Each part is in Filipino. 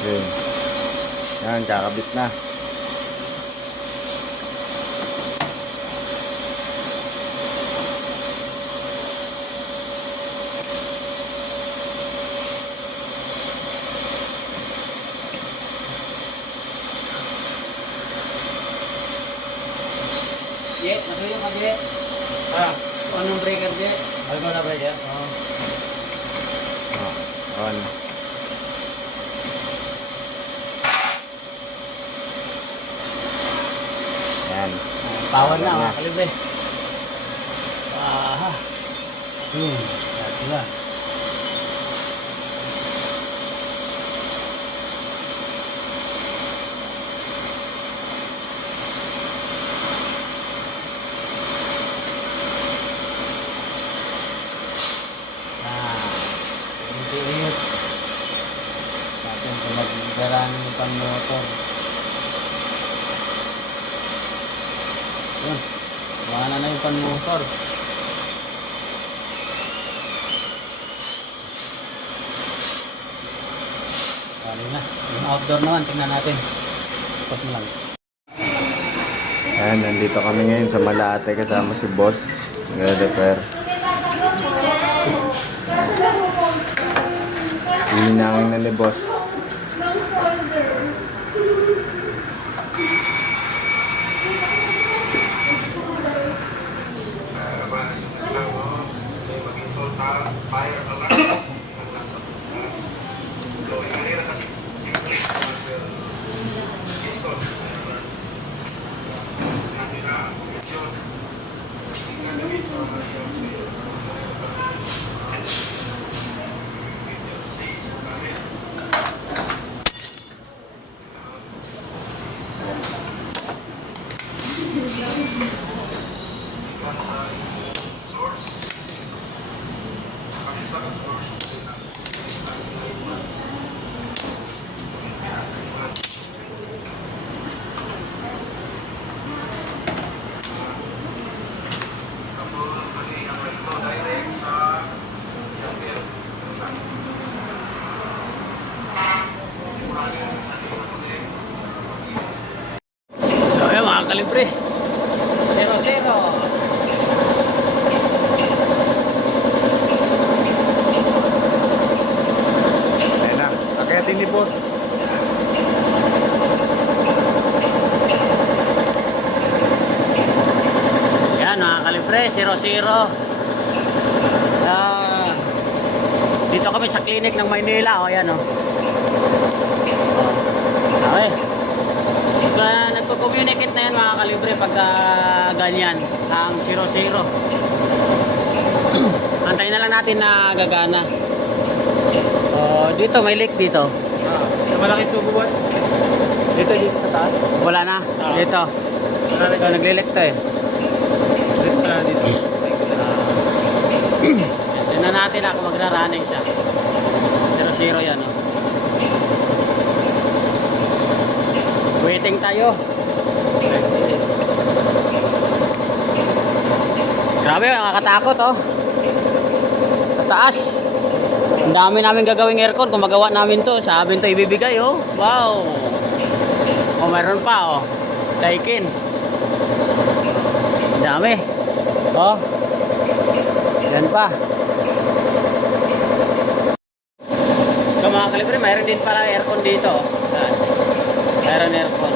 Yun. Yan, kakabit na. Jet, masuyo ka, Jet. Anong breaker, Jet? Bago na breaker? On. Yan. Power na, mga kalibre. Yan na. Init. Natin kung mag-garang yung pan-motor. Yun. Wala na yung pan-motor. Bali na. Yung outdoor naman, tingnan natin. Tapos mo lang. Ayan, nandito kami ngayon sa Malate kasama si Boss. Nagre-repair. Hinangin na ni Boss. So, ayan mga kalibre. 0-0. Ayan na. Akyatin ni Boss. Yan mga kalibre, 0-0. Dito kami sa clinic ng Maynila. O yan o. Okay. Nagko-communicate na yan mga kalibre pagka ganyan. Ang 0-0. Antayin na lang natin na gagana. Dito may leak dito. Sa malaking tubo ba? Dito sa taas? Wala na. Dito. Ito, nagli-leak to eh. Dito pala dito. Tignan natin ako magra-running siya. 0-0 yan. Oh. Waiting tayo. Grabe, nakakatakot oh. Sa taas. Ang dami namin gagawing aircon. Kung magawa namin to, sa amin to ibibigay oh. Wow. Oh, meron pa oh. Daikin. Ang dami. Oh. Yan pa. So mga kalibre, mayroon din pala aircon dito. Mayroon aircon.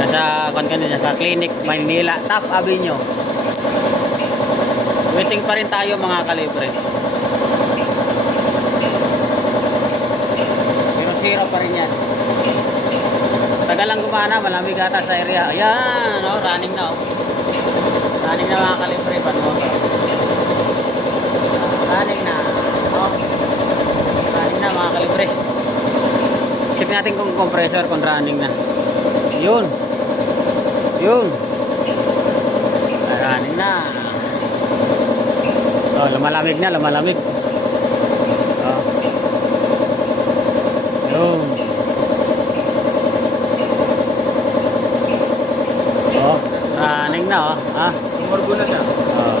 Nasa sa clinic Maynila, Taft Avenue. Waiting pa rin tayo mga kalibre. 0-0 pa rin yan. Tagal lang gumana, malamig ata sa area. Ayan, oh, running na oh. Running na mga kalibre, pan-motor. Running na. Oh. Running na mga kalibre. Check natin kung compressor, kung running na. Yun. Yun. Running na. Oh, lumalamig na, lumalamig. Oh. Yun. Oh, running na oh. Ah. Umurgo na siya. Oh.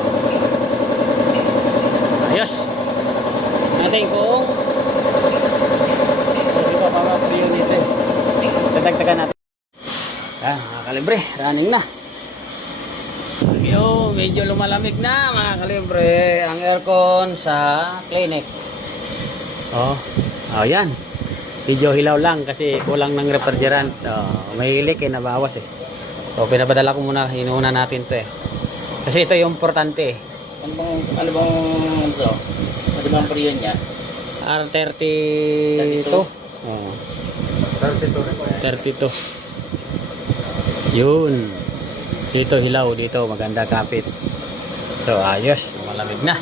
Ayos. Natin kung kalibre, running na. Yo, medyo lumalamig na mga kalibre ang aircon sa Clinic. Oh, oh yan. Medyo hilaw lang kasi kulang ng refrigerant. Oh, may leak eh, nabawas eh. So pinabadala ko muna, inuuna natin to eh. Kasi ito yung importante eh. Ano bang ito? Ano bang priyan niya? R32. Oh, 32. Yun. Dito hilaw, dito maganda kapit. So ayos, malamig na.